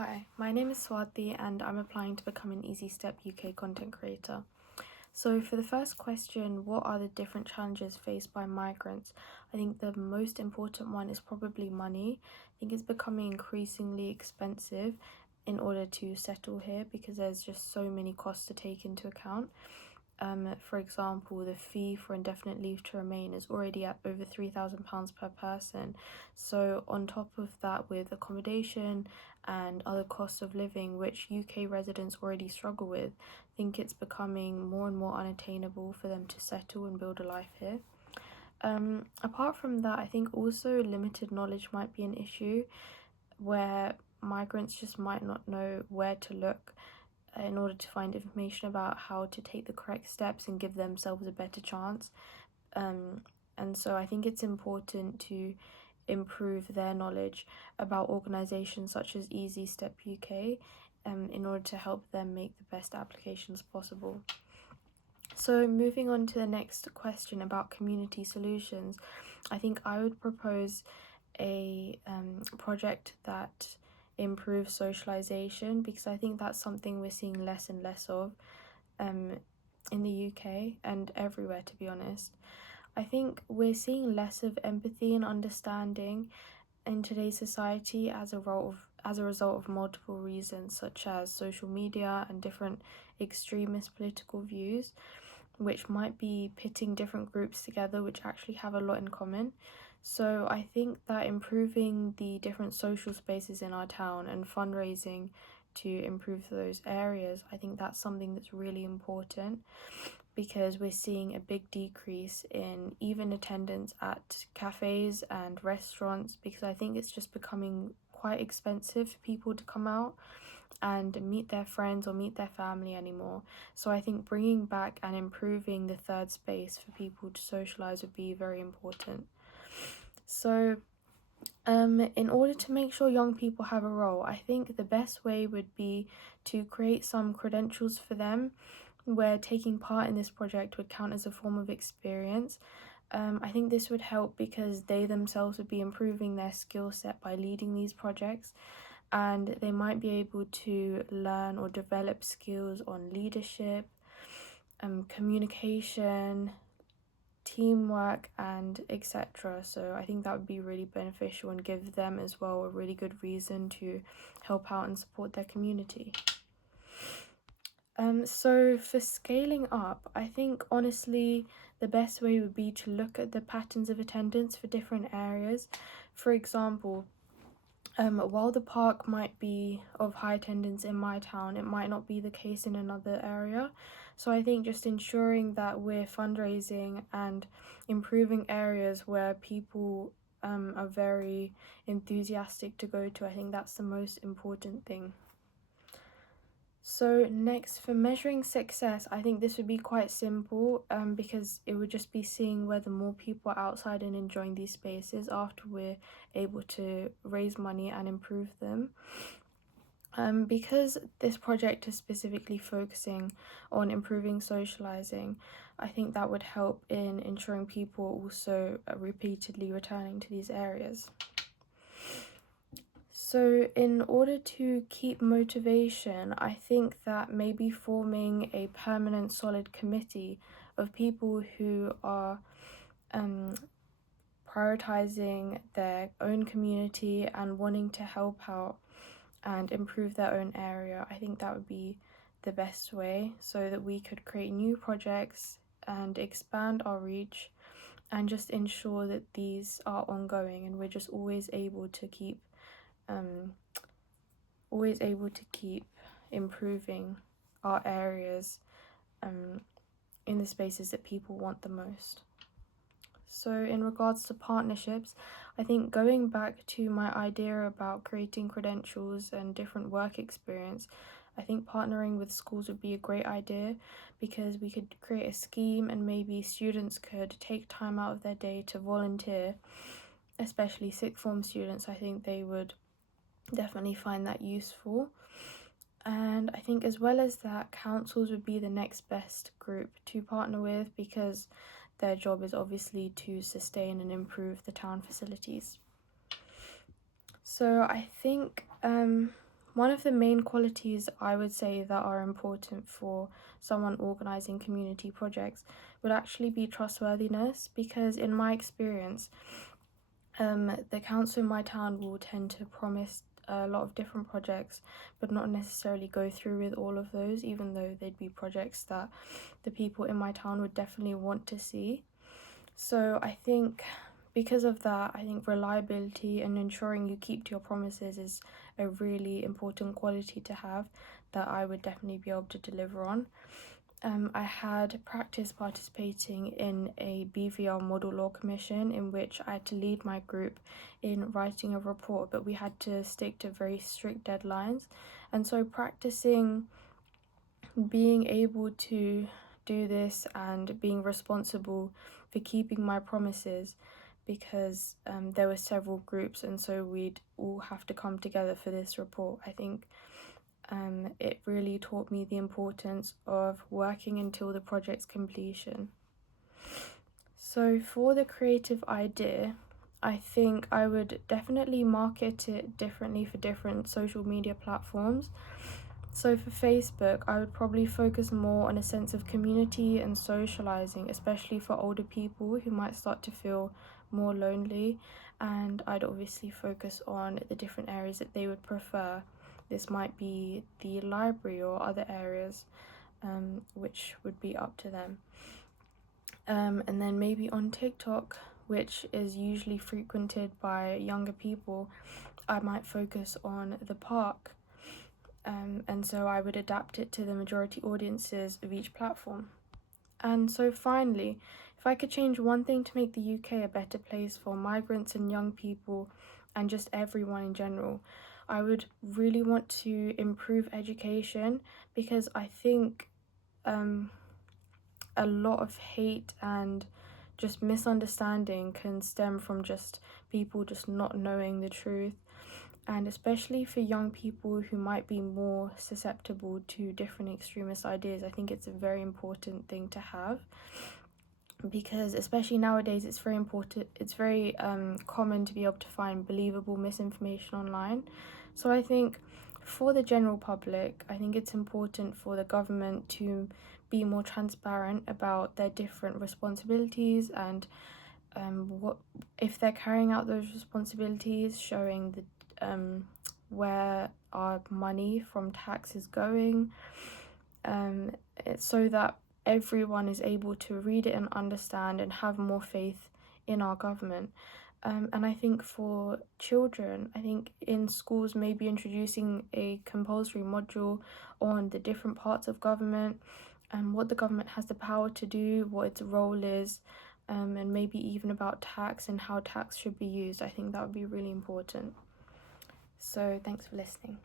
Hi, my name is Swati and I'm applying to become an EasyStepUK content creator. So for the first question, what are the different challenges faced by migrants? I think the most important one is probably money. I think it's becoming increasingly expensive in order to settle here because there's just so many costs to take into account. For example, the fee for indefinite leave to remain is already at over £3,000 per person. So on top of that, with accommodation and other costs of living, which UK residents already struggle with, I think it's becoming more and more unattainable for them to settle and build a life here. Apart from that, I think also limited knowledge might be an issue where migrants just might not know where to look in order to find information about how to take the correct steps and give themselves a better chance. And so I think it's important to improve their knowledge about organisations such as EasyStepUK in order to help them make the best applications possible. So moving on to the next question about community solutions, I think I would propose a project that improves socialization, because I think that's something we're seeing less and less of in the UK and everywhere, to be honest. I think we're seeing less of empathy and understanding in today's society as a result of multiple reasons, such as social media and different extremist political views, which might be pitting different groups together which actually have a lot in common. So I think that improving the different social spaces in our town and fundraising to improve those areas, I think that's something that's really important, because we're seeing a big decrease in even attendance at cafes and restaurants, because I think it's just becoming quite expensive for people to come out and meet their friends or meet their family anymore. So I think bringing back and improving the third space for people to socialize would be very important. So in order to make sure young people have a role, I think the best way would be to create some credentials for them, where taking part in this project would count as a form of experience. I think this would help because they themselves would be improving their skill set by leading these projects, and they might be able to learn or develop skills on leadership, communication, teamwork, and etc. So I think that would be really beneficial and give them as well a really good reason to help out and support their community. So for scaling up, I think honestly the best way would be to look at the patterns of attendance for different areas. For example, while the park might be of high attendance in my town, it might not be the case in another area. So I think just ensuring that we're fundraising and improving areas where people are very enthusiastic to go to, I think that's the most important thing. So next, for measuring success, I think this would be quite simple because it would just be seeing whether more people are outside and enjoying these spaces after we're able to raise money and improve them. Because this project is specifically focusing on improving socializing, I think that would help in ensuring people also repeatedly returning to these areas. So in order to keep motivation, I think that maybe forming a permanent solid committee of people who are prioritizing their own community and wanting to help out and improve their own area, I think that would be the best way, so that we could create new projects and expand our reach and just ensure that these are ongoing and we're just always able to keep improving our areas in the spaces that people want the most. So in regards to partnerships, I think going back to my idea about creating credentials and different work experience, I think partnering with schools would be a great idea, because we could create a scheme and maybe students could take time out of their day to volunteer, especially sixth form students. I think they would definitely find that useful. And I think as well as that, councils would be the next best group to partner with, because their job is obviously to sustain and improve the town facilities. So I think One of the main qualities I would say that are important for someone organising community projects would actually be trustworthiness, because in my experience, the council in my town will tend to promise a lot of different projects but not necessarily go through with all of those, even though they'd be projects that the people in my town would definitely want to see. So I think because of that, I think reliability and ensuring you keep to your promises is a really important quality to have that I would definitely be able to deliver on. I had practice participating in a BVR model law commission in which I had to lead my group in writing a report, but we had to stick to very strict deadlines. And so practicing being able to do this and being responsible for keeping my promises, because there were several groups and so we'd all have to come together for this report. I think it really taught me the importance of working until the project's completion. So for the creative idea, I think I would definitely market it differently for different social media platforms. So for Facebook, I would probably focus more on a sense of community and socializing, especially for older people who might start to feel more lonely. And I'd obviously focus on the different areas that they would prefer. This might be the library or other areas, which would be up to them. And then maybe on TikTok, which is usually frequented by younger people, I might focus on the park. And so I would adapt it to the majority audiences of each platform. And so finally, if I could change one thing to make the UK a better place for migrants and young people and just everyone in general, I would really want to improve education, because I think a lot of hate and just misunderstanding can stem from just people just not knowing the truth. And especially for young people who might be more susceptible to different extremist ideas, I think it's a very important thing to have, because especially nowadays it's very common to be able to find believable misinformation online. So I think for the general public, I think it's important for the government to be more transparent about their different responsibilities and what if they're carrying out those responsibilities, showing the where our money from tax is going, it's so that everyone is able to read it and understand and have more faith in our government. And I think for children, I think in schools maybe introducing a compulsory module on the different parts of government and what the government has the power to do, what its role is, and maybe even about tax and how tax should be used. I think that would be really important. So thanks for listening.